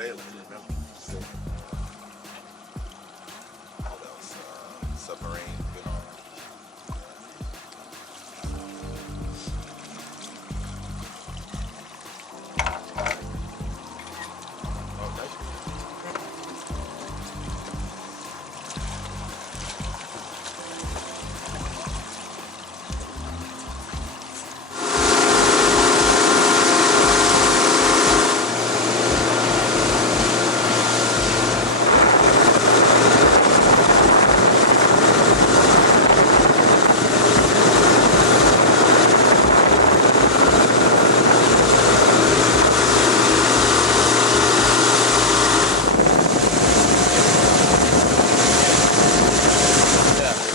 sailing, remember? What else? Submarine, you know. Oh, nice.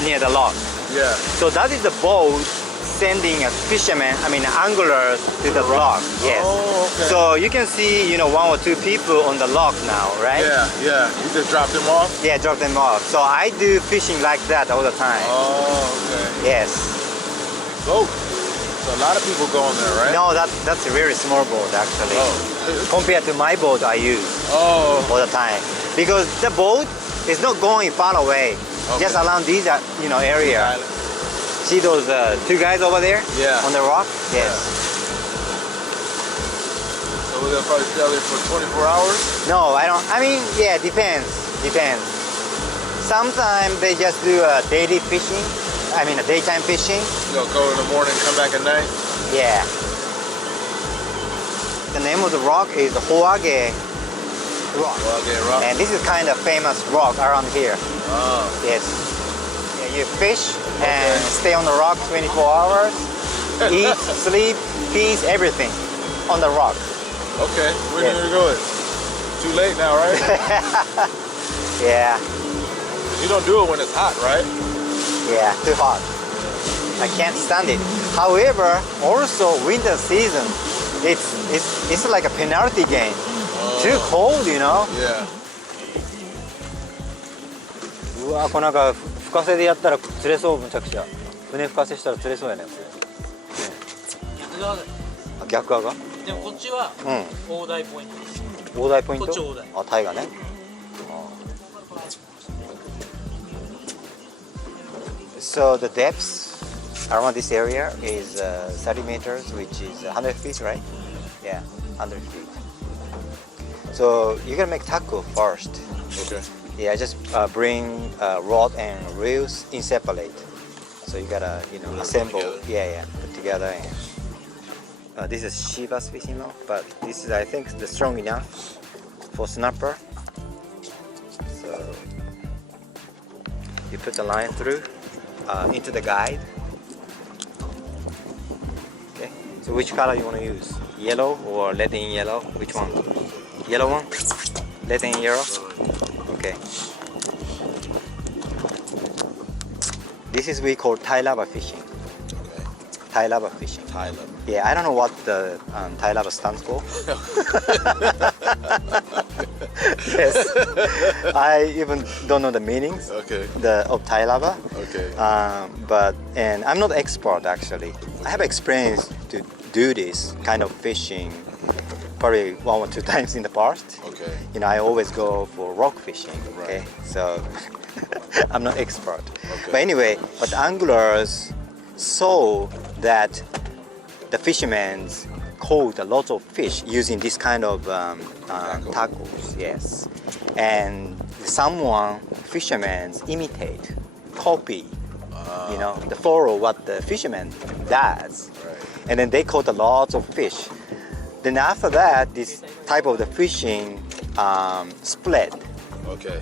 Near the lock. Yeah. So that is the boat sending a fisherman, anglers to the lock. Yes. Oh, okay. So you can see, one or two people on the lock now, right? Yeah. You just dropped them off? Yeah, drop them off. So I do fishing like that all the time. Oh, okay. Yes. So a lot of people go on there, right? No, that's a very small boat actually. Oh. Compared to my boat I use Oh. all the time. Because the boat is not going far away. Okay. Just around these, area. Island. See those two guys over there? Yeah. On the rock? Yes. So we're gonna probably stay there for 24 hours? No, I don't. Yeah, depends. Sometimes they just do a daily fishing. A daytime fishing. You'll go in the morning, come back at night? Yeah. The name of the rock is Hoage Rock. Rock. And this is kind of famous rock around here. Oh. Yes. Yeah, you fish and stay on the rock 24 hours. Eat, sleep, peace, everything on the rock. Okay, where are you going? Too late now, right? Yeah. You don't do it when it's hot, right? Yeah, too hot. I can't stand it. However, also winter season, it's like a penalty game. Too cold, Yeah. うわ、これなんか深瀬でやったら釣れそう、むちゃくちゃ。船深瀬したら釣れそうやね。逆側だよ。あ、逆側が？でもこっちは大台ポイントです。大台ポイント？こっち大台。あ、タイがね。So the depth around this area is 30 meters, which is 100 feet, right? Yeah, 100 feet. So you're gonna make tackle first. Okay. Yeah, just bring rod and reels in separate. So you gotta, assemble. Yeah, put together. And, this is Shiba's fishing rod, but this is, I think, the strong enough for snapper. So you put the line through into the guide. Okay. So which color you want to use? Yellow or lead in yellow? Which one? Yellow one? Lead in yellow? Okay. This is we call Thai lava fishing. Okay. Thai lava fishing. Thai lava. Yeah, I don't know what the Thai lava stands for. Yes. I even don't know the meanings Okay. of Thai lava. Okay. And I'm not expert actually. I have experience to do this kind of fishing probably 1 or 2 times in the past. Okay. I always go for rock fishing. Okay, Right. so I'm not expert. Okay. But anyway, but anglers saw that the fishermen caught a lot of fish using this kind of tackles. Yes, and fishermen imitate, copy. The follow what the fisherman does. Right. And then they caught a lot of fish. Then after that, this type of the fishing spread Okay.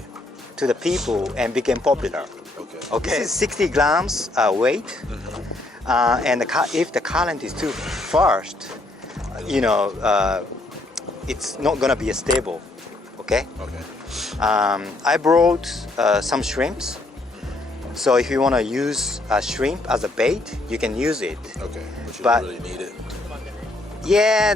to the people and became popular. Okay. Okay, this is 60 grams weight, and if the current is too fast, it's not gonna be stable. Okay. Okay. I brought some shrimps. So if you want to use shrimp as a bait, you can use it. Okay. But- you really need it. Yeah,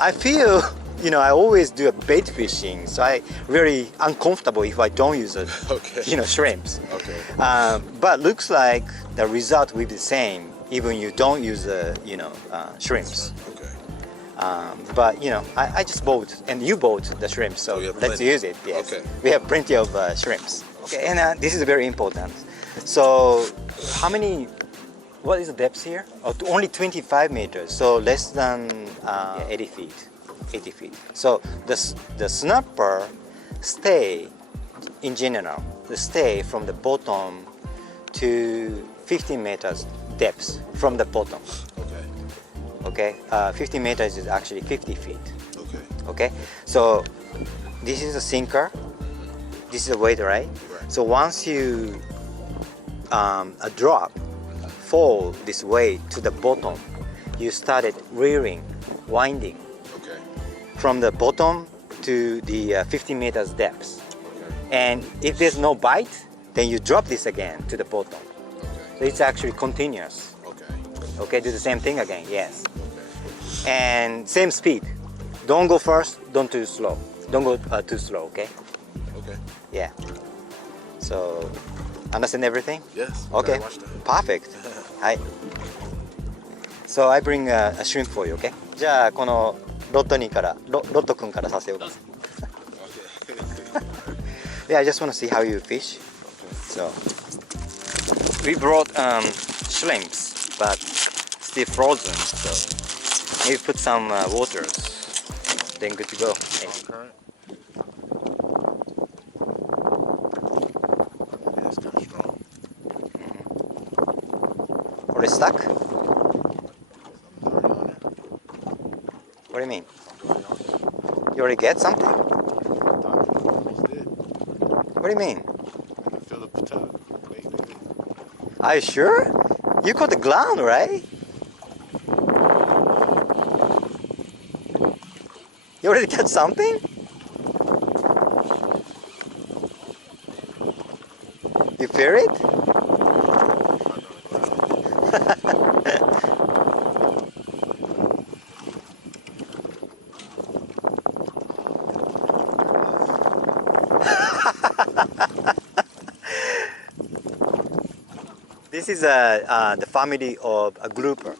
I feel, I always do a bait fishing, so I really uncomfortable if I don't use Okay. shrimps. Okay. But looks like the result will be the same even you don't use shrimps. Okay. But you know, I just bought, and you bought the shrimp, so you have let's plenty. use it. Yes, Okay. we have plenty of shrimps. Okay, and this is very important. So, how many? What is the depth here? Oh, only 25 meters, so less than 80 feet. 80 feet. So the snapper stay in general. They stay from the bottom to 15 meters depth from the bottom. Okay. Okay, 50 meters is actually 50 feet. Okay. Okay, so this is a sinker. This is a weight, right? So once you a drop fall this way to the bottom, you started rearing, winding Okay. from the bottom to the 50 meters depth. Okay. And if there's no bite, then you drop this again to the bottom. Okay. So it's actually continuous. Okay. Okay, do the same thing again, yes. Okay. And same speed. Don't go first, don't too slow. Don't go too slow, okay? Okay. Yeah. So, understand everything? Yes. Okay, Watch that. perfect. はい。So I bring a shrimp for you, okay? じゃあこのロットニーからロット君からさせようか。Yeah, I just want to see how you fish. So we brought shrimps, but still frozen. So maybe put some waters. Then good to go. Current. Yeah, it's kind of strong. Or it's stuck? I'm already on it. What do you mean? I'm already on it. You already get something? I thought you almost did. What do you mean? I can feel the tug. Wait. Are you sure? You caught the ground, right? You already catch something? You feel it? This is the family of a grouper.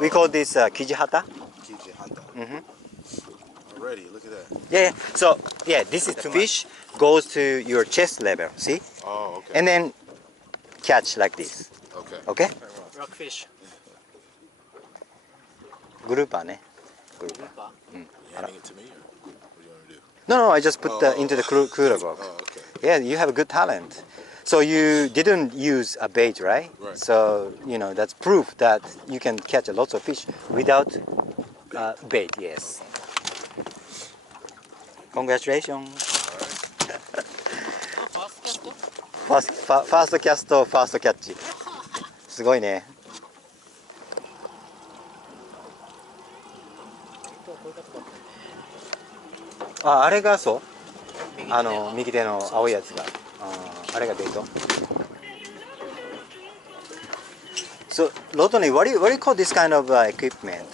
We call this kijihata. Kijihata. Mm-hmm. Already, look at that. Yeah. So yeah, this is the fish goes to your chest level. See? Oh, okay. And then catch like this. Okay. Okay? Rockfish. Grouper ね。You handing it to me, or what do you want to do? No, I just put into the cooler box. Oh, okay. Yeah, you have a good talent. So you didn't use a bait, right? Right. So you know that's proof that you can catch a lot of fish without bait. Yes. Congratulations. ファーストキャストファーストキャスト、ファーストキャッチ。すごいね。あれがそう？右手の青いやつが。あれがベイト。So, Lotoni, what do you call this kind of equipment?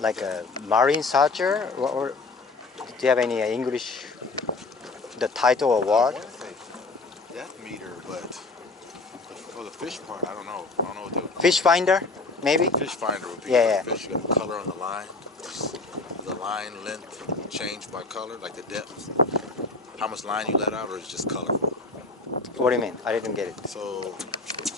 Like a marine searcher, or do you have any English, the title or I word? want to say depth meter, but for the fish part, I don't know. I don't know what the Fish finder, maybe? fish finder would be. Yeah, For the fish, you got the color on the line. The line length changed by color, like the depth. How much line you let out, or is it just colorful? What do you mean? I didn't get it. So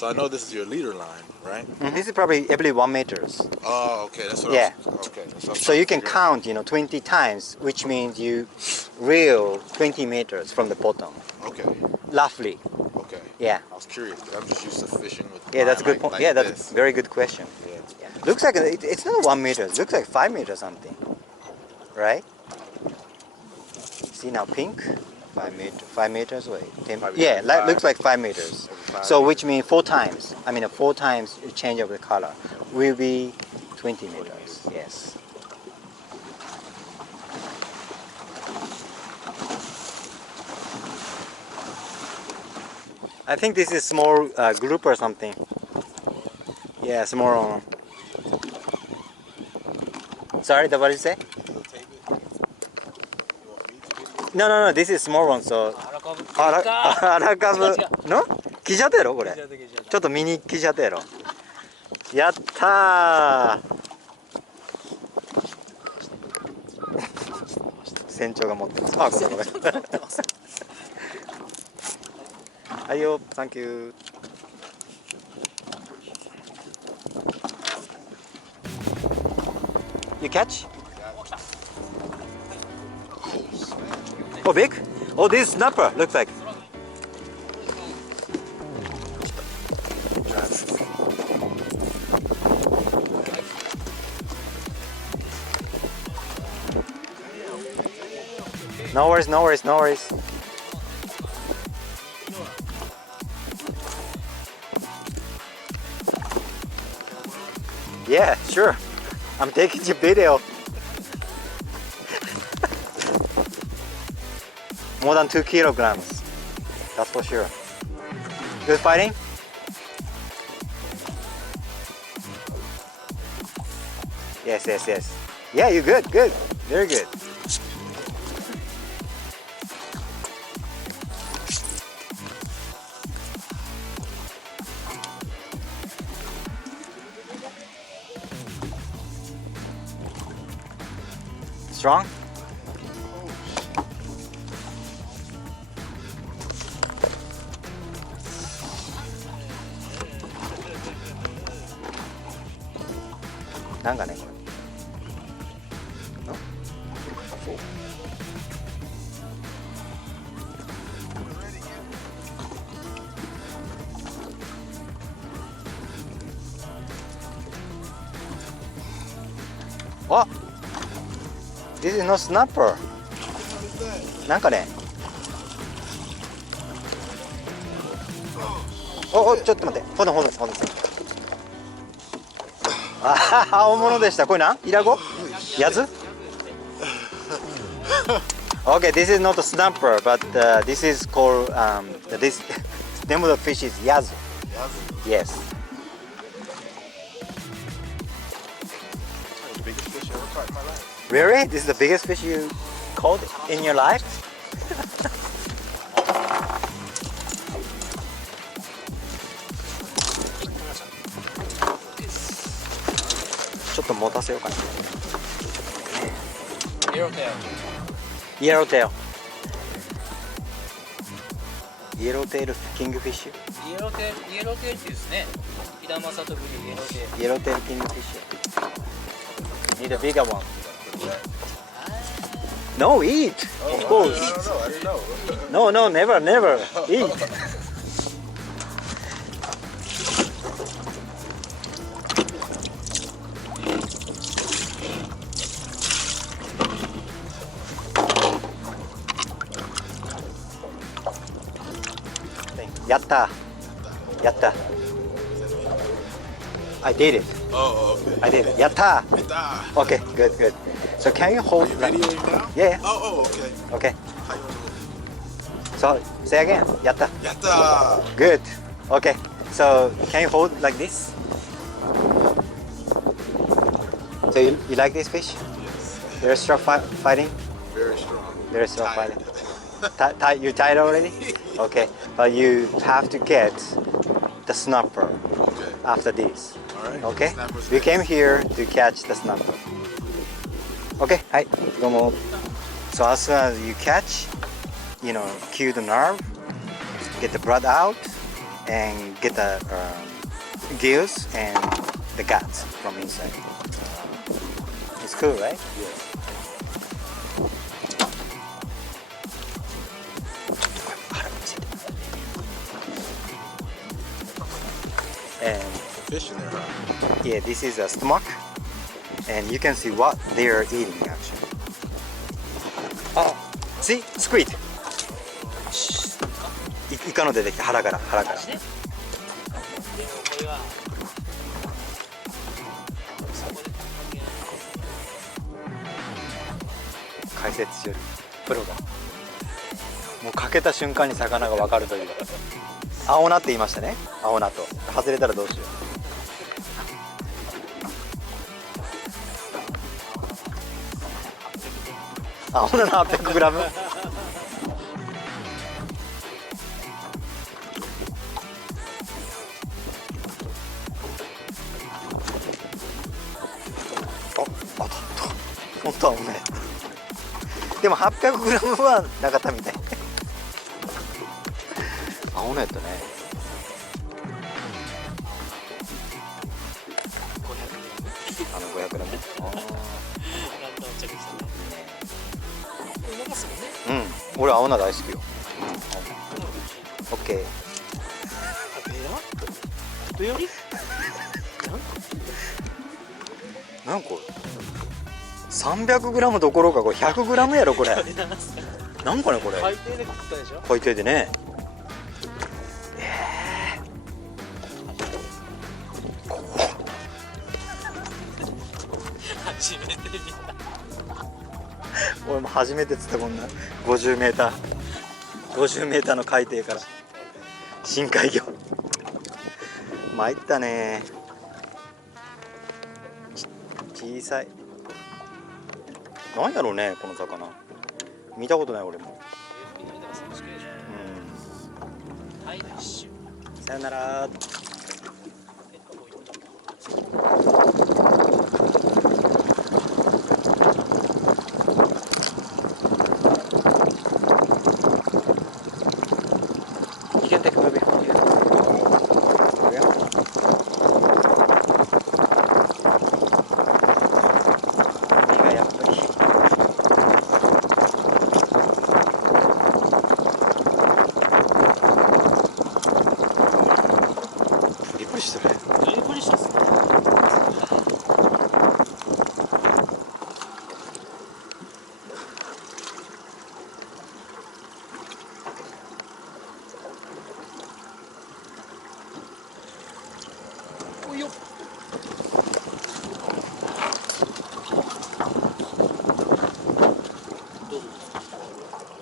I know this is your leader line, right? This is probably every 1 meters. Oh, okay. That's what. Yeah. Okay. That's what I'm So you trying can to figure out. count, 20 times, which means you reel 20 meters from the bottom, Okay. roughly. Okay. Yeah. I was curious. I'm just used to fishing with. Yeah, that's a line good point. like Yeah, that's this. a very good question. Yeah. Yeah. Looks like it's not 1 meter. It looks like 5 meters something, right? See now, pink, 5 meters. Wait, 10. Yeah, looks like 5 meters. So which means 4 times. 4 times change of the color will be 20 meters. Yes. I think this is small group or something. Yeah, small one. Sorry, what did you say? No, this is small one, so. アラカブアラカブのキジャトやろこれ。ちょっとミニキジャトやろ。やったー。船長が持ってます。あ、ごめんごめん。はいよ、Thank you. You catch? Oh, big? Oh, this is snapper. Looks like. No worries, no worries, no worries. Yeah, sure. I'm taking your video. More than 2 kilograms. That's for sure. Good fighting? Yes, yes, yes. Yeah, you're good, good. Very good. Strong? Nanga ne, kore. No? Oh! This is no snapper. なんかね。お、ちょっと待って。ほど。あ、青物でした。これなん？イラゴ？ヤズ？ Okay, this is not a snapper, but this is called this name of the fish is yazu. Yes. The biggest fish I ever caught in my life. Really? This is the biggest fish you caught in your life? ちょっと持たせようかな。イエローテール。イエローテールキングフィッシュ。イエローテールってですね。ヒダマサとブリイエローテール。イエローテールキングフィッシュ。Need a bigger one. No, eat. Of course. I didn't know. No, never. Eat. Yatta. I did it. Oh, okay. I did it. Yatta. Yatta. Okay, good. So can you hold? Are you videoing now? Yeah. Oh, okay. Okay. How you wanna do So say again. Yatta. it? Yatta. Good. Okay. So can you hold like this? So you like this fish? Yes. Very strong fighting. Very strong. Very strong Tired. fighting. You tired already? Okay. But you have to get the snapper Okay. after this. All right. Okay. Snappers We next. came here to catch the snapper. Okay. はい。どうも。So as soon as you catch, cue the nerve, get the blood out, and get the gills and the guts from inside. It's cool, right? Yes. And Fish in there, huh? yeah, this is a stomach, and you can see what they are eating actually. Oh, see, squid. イカの出てきた腹から。でもこれは解説してるプロがもうかけた瞬間に魚が分かるという青菜って言いましたね。青菜と外れたらどうしよう。青菜の 800g。 本当は危ない。でも 800g はなかったみたい。青のやったね。あの 500g。うん、俺青菜大好きよ。オッケー。どより？なんこれ？300g どころかこれ 100g やろこれ。なんかねこれ。海底で食ったでしょ？海底でね。初めて見た。俺も初めて釣ったこんな 50m の海底から深海魚。参ったね。小さい。なんやろうねこの魚。見たことない俺も。はい、一周。さよなら。You can take a movie from here. Yeah. 身がやっぱり。プリプリしてる。プリプリしたっすね。おいよ。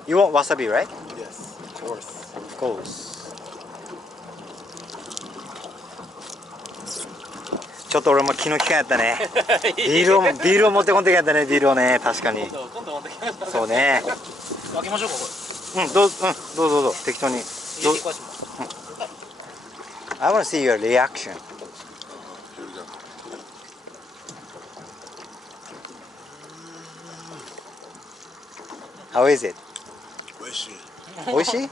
You want wasabi, right? Yes, of course. Of course. ちょっと俺も気の利かんやったね。ビールを持ってこんといけんやったね。ビールをね、確かに。今度持ってきました。そうね。開けましょうかこれ。どうぞどうぞ適当に。入れていきましょう。I want to see your reaction. Here we go. How is it? 美味しい。美味しい？い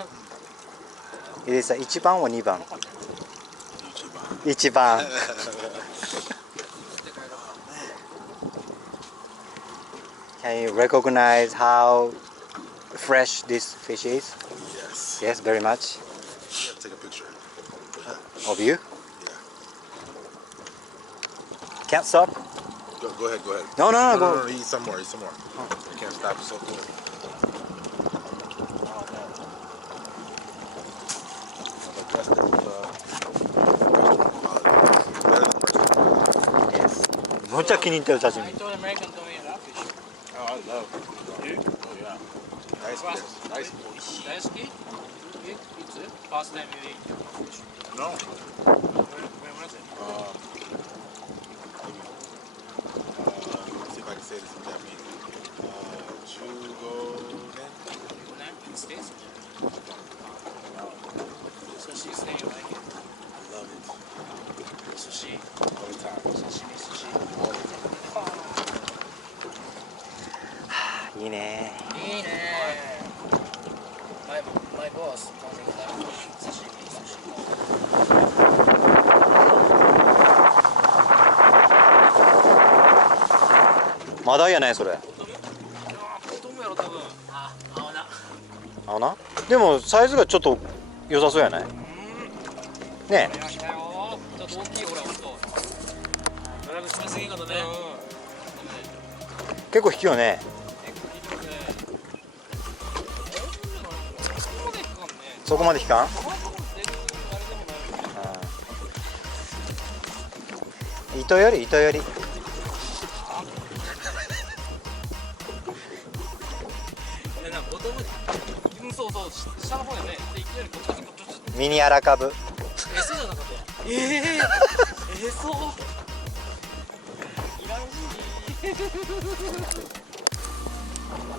いです。1番は2番。1番。Can you recognize how fresh this fish is? Yes. Yes, very much. Take a picture. Of you? Yeah. Can't stop? Go ahead. No, No, go. eat some more. I can't stop. It's so good. Yes. むっちゃ気に入ってる写真。I told American told me about fish. Oh, I love it. Oh, yeah. Nice fish. Nice fish. 大好き？いつ？First time you eat fish. No. When was it? Let's see if I can say this in Japanese. Chugonen? In the States? So she's saying you like it. I love it. Sushi. All the time. Sashimi, sushi. All the time. いいね。いいね。My boss told me that sashimi, sushi. マダイやねそれ。ボトムやろ多分。あ、青菜。青な。でもサイズがちょっと良さそうやない。ね。やりましたよ。ちょっと大きいよほら本当。ドライブしすぎんかとね。結構引くよね。そこまで引かん？糸より。そう下の方やね。でいきなりこっち。ミニアラカブ。そうじゃなかった。そう。いらんし。で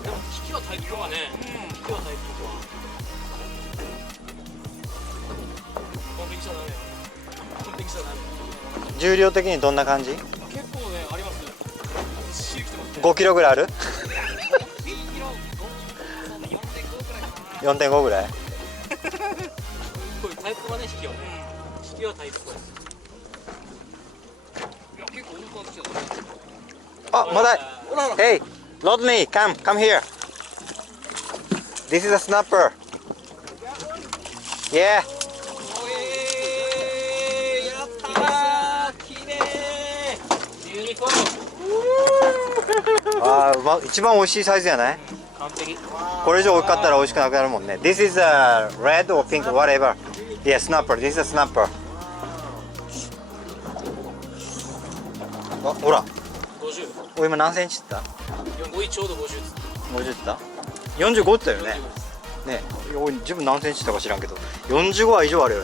も引きはタイプはね。引きはタイプは。コンビニじゃダメよ。コンビニじゃダメ。重量的にどんな感じ？結構ねあります。5 5キロぐらいある？ キロ5 4.5ぐらい。こういうタイプはね、引きはね。引きはタイプこれ。いや、結構重くなってきたね。あ、まだ。Hey, Rodney, come here. This is a snapper. Yeah. やったー、きれい。ユニフォーム。あー、一番美味しいサイズじゃない？完璧。これ以上大きかったら美味しくなくなるもんね。This is a red or pink, whatever. Yeah, snapper. This is a snapper. あ、ほら。50。お、今何センチって言っ5位ちょうど50です。た？ 50って言った？ 45って言ったよね。ね、自分何センチとか知らんけど、45は以上あるよ。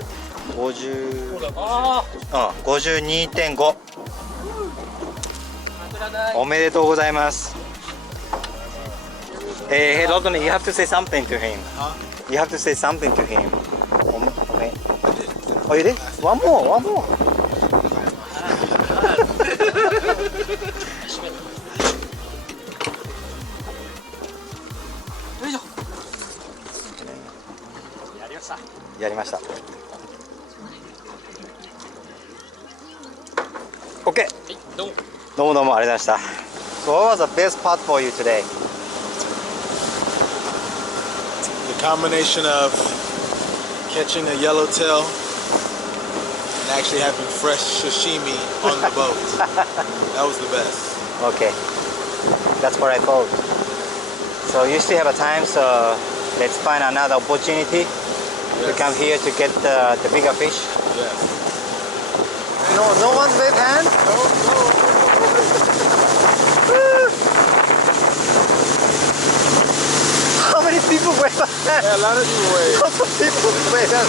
50。ああ、52.5。おめでとうございます。Hey, Rodney, you have to say something to him. You have to say something to him. Okay. Oh, you did? One more. よいしょ。やりました。やりました。OK。はい、どうも。どうもありがとうございました。So what was the best part for you today? The combination of catching a yellowtail and actually having fresh sashimi on the boat. That was the best. Okay. That's what I thought. So you still have a time, so let's find another opportunity to come here to get the bigger fish. Yes. No one's wave hand? How many people wave hand? Yeah, a lot of people wave. Lots of people wave hand.